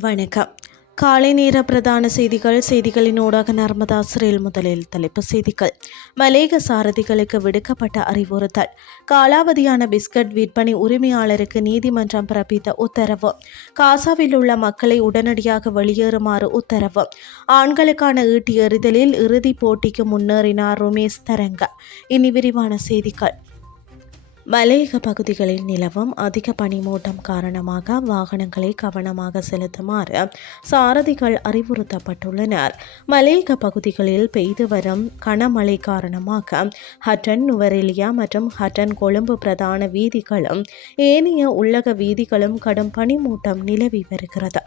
வணக்கம். காலை நேர பிரதான செய்திகள் செய்திகளின் ஊடாக நர்மதா சிறையில் முதலில் தலைப்பு செய்திகள். மலேக சாரதிகளுக்கு விடுக்கப்பட்ட அறிவுறுத்தல். காலாவதியான பிஸ்கட் விற்பனை உரிமையாளருக்கு நீதிமன்றம் பிறப்பித்த உத்தரவு. காசாவில் உள்ள மக்களை உடனடியாக வெளியேறுமாறு உத்தரவு. ஆண்களுக்கான ஈட்டி எறிதலில் இறுதிப் போட்டிக்கு முன்னேறினார் ருமேஷ் தரங்க இனி விரிவான செய்திகள். மலையக பகுதிகளில் நிலவும் அதிக பனிமூட்டம் காரணமாக வாகனங்களை கவனமாக செலுத்துமாறு சாரதிகள் அறிவுறுத்தப்பட்டுள்ளனர். மலையக பகுதிகளில் பெய்து வரும் கனமழை காரணமாக ஹட்டன் நுவரெலியா மற்றும் ஹட்டன் கொழும்பு பிரதான வீதிகளும் ஏனைய உள்ளக வீதிகளும் கடும் பனிமூட்டம் நிலவி வருகிறது.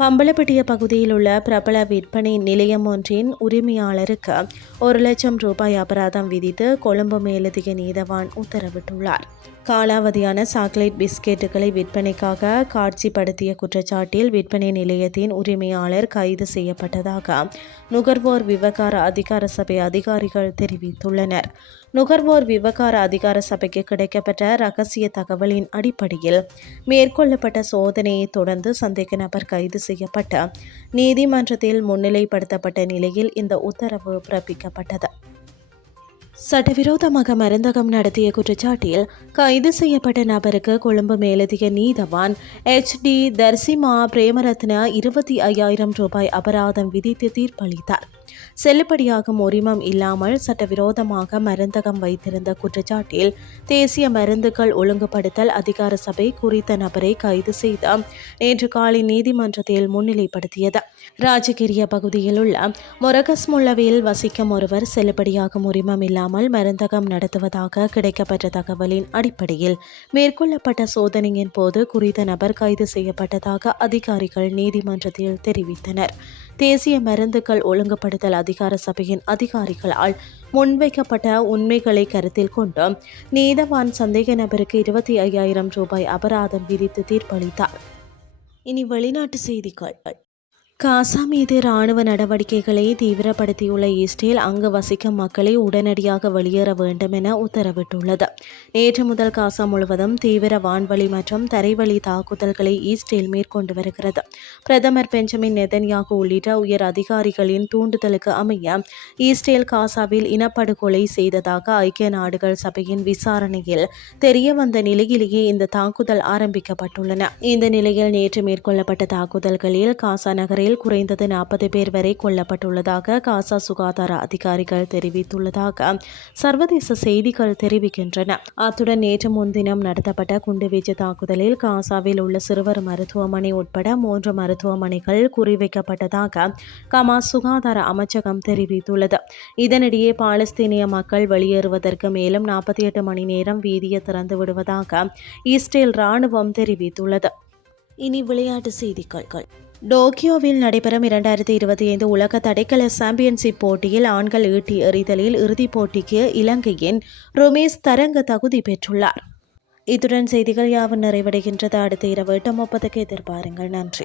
பம்பலப்பட்டிய பகுதியில் உள்ள பிரபல விற்பனை நிலையம் ஒன்றின் உரிமையாளருக்கு ஒரு லட்சம் ரூபாய் அபராதம் விதித்து கொழும்பு மேலதிக நீதவான் உத்தரவிட்டுள்ளார். காலாவதியான சாக்லேட் பிஸ்கெட்டுகளை விற்பனைக்காக காட்சிப்படுத்திய குற்றச்சாட்டில் விற்பனை நிலையத்தின் உரிமையாளர் கைது செய்யப்பட்டதாக நுகர்வோர் விவகார அதிகார சபை அதிகாரிகள் தெரிவித்துள்ளனர். நுகர்வோர் விவகார அதிகார சபைக்கு கிடைக்கப்பட்ட ரகசிய தகவலின் அடிப்படையில் மேற்கொள்ளப்பட்ட சோதனையை தொடர்ந்து சந்தேக நபர் கைது செய்யப்பட்ட நீதிமன்றத்தில் முன்னிலைப்படுத்தப்பட்ட நிலையில் இந்த உத்தரவு பிறப்பிக்கப்பட்டது. சட்டவிரோதமாக மருந்தகம் நடத்திய குற்றச்சாட்டில் கைது செய்யப்பட்ட நபருக்கு கொழும்பு மேலதிக நீதவான் எச் டி தர்சிமா பிரேமரத்ன இருபத்தி ஐயாயிரம் ரூபாய் அபராதம் விதித்து தீர்ப்பளித்தார். செல்லுபடியாகும் உரிமம் இல்லாமல் சட்டவிரோதமாக மருந்தகம் வைத்திருந்த குற்றச்சாட்டில் தேசிய மருந்துகள் ஒழுங்குபடுத்தல் அதிகார சபை குறித்த நபரை கைது செய்த நேற்று காலை நீதிமன்றத்தில் முன்னிலைப்படுத்தியது. ராஜகிரிய பகுதியில் உள்ள மொரகஸ் முள்ளவில் வசிக்கும் ஒருவர் செல்லுபடியாகும் உரிமம் இல்லாமல் மருந்தகம் நடத்துவதாக கிடைக்கப்பட்ட தகவலின் அடிப்படையில் மேற்கொள்ளப்பட்ட சோதனையின் போது குறித்த நபர் கைது செய்யப்பட்டதாக அதிகாரிகள் நீதிமன்றத்தில் தெரிவித்தனர். தேசிய மருந்துகள் ஒழுங்குபடுத்தல் அதிகார சபையின் அதிகாரிகளால் முன்வைக்கப்பட்ட உண்மைகளை கருத்தில் கொண்டு நீதவான் சந்தேக நபருக்கு இருபத்தி ஐயாயிரம் ரூபாய் அபராதம் விதித்து தீர்ப்பளித்தார். இனி வெளிநாட்டு செய்திகள். காசா மீது இராணுவ நடவடிக்கைகளை தீவிரப்படுத்தியுள்ள இஸ்ரேல் அங்கு வசிக்கும் மக்களை உடனடியாக வெளியேற வேண்டும் என உத்தரவிட்டுள்ளது. நேற்று முதல் காசா முழுவதும் தீவிர வான்வழி மற்றும் தரைவழி தாக்குதல்களை இஸ்ரேல் மேற்கொண்டு வருகிறது. பிரதமர் பெஞ்சமின் நெதன்யாகு உள்ளிட்ட உயர் அதிகாரிகளின் தூண்டுதலுக்கு அமைய இஸ்ரேல் காசாவில் இனப்படுகொலை செய்ததாக ஐக்கிய நாடுகள் சபையின் விசாரணையில் தெரிய வந்த நிலையிலேயே இந்த தாக்குதல் ஆரம்பிக்கப்பட்டுள்ளன. இந்த நிலையில் நேற்று மேற்கொள்ளப்பட்ட தாக்குதல்களில் காசா நகரில் இஸ்ரேலில் குறைந்தது நாற்பது பேர் வரை கொல்லப்பட்டுள்ளதாக காசா சுகாதார அதிகாரிகள் தெரிவித்துள்ளதாக சர்வதேச செய்திகள் தெரிவிக்கின்றன. அத்துடன் நேற்று முன்தினம் நடத்தப்பட்ட குண்டுவீச்சு தாக்குதலில் காசாவில் உள்ள சிறுவர் மருத்துவமனை உட்பட மூன்று மருத்துவமனைகள் குறிவைக்கப்பட்டதாக கமாஸ் சுகாதார அமைச்சகம் தெரிவித்துள்ளது. இதனிடையே பாலஸ்தீனிய மக்கள் வெளியேறுவதற்கு மேலும் நாற்பத்தி எட்டு மணி நேரம் வீதியை திறந்து விடுவதாக இஸ்ரேல் ராணுவம் தெரிவித்துள்ளது. இனி விளையாட்டு செய்திகள். டோக்கியோவில் நடைபெறும் இரண்டாயிரத்தி இருபத்தி ஐந்து உலக தடைக்கல சாம்பியன்ஷிப் போட்டியில் ஆண்கள் ஈட்டி எறிதலில் இறுதிப் போட்டிக்கு இலங்கையின் ருமேஷ் தரங்க தகுதி பெற்றுள்ளார். இத்துடன் செய்திகள் யாவும் நிறைவடைகின்றது. அடுத்த இரவு எட்டு முப்பதுக்கு எதிர்பாருங்கள். நன்றி.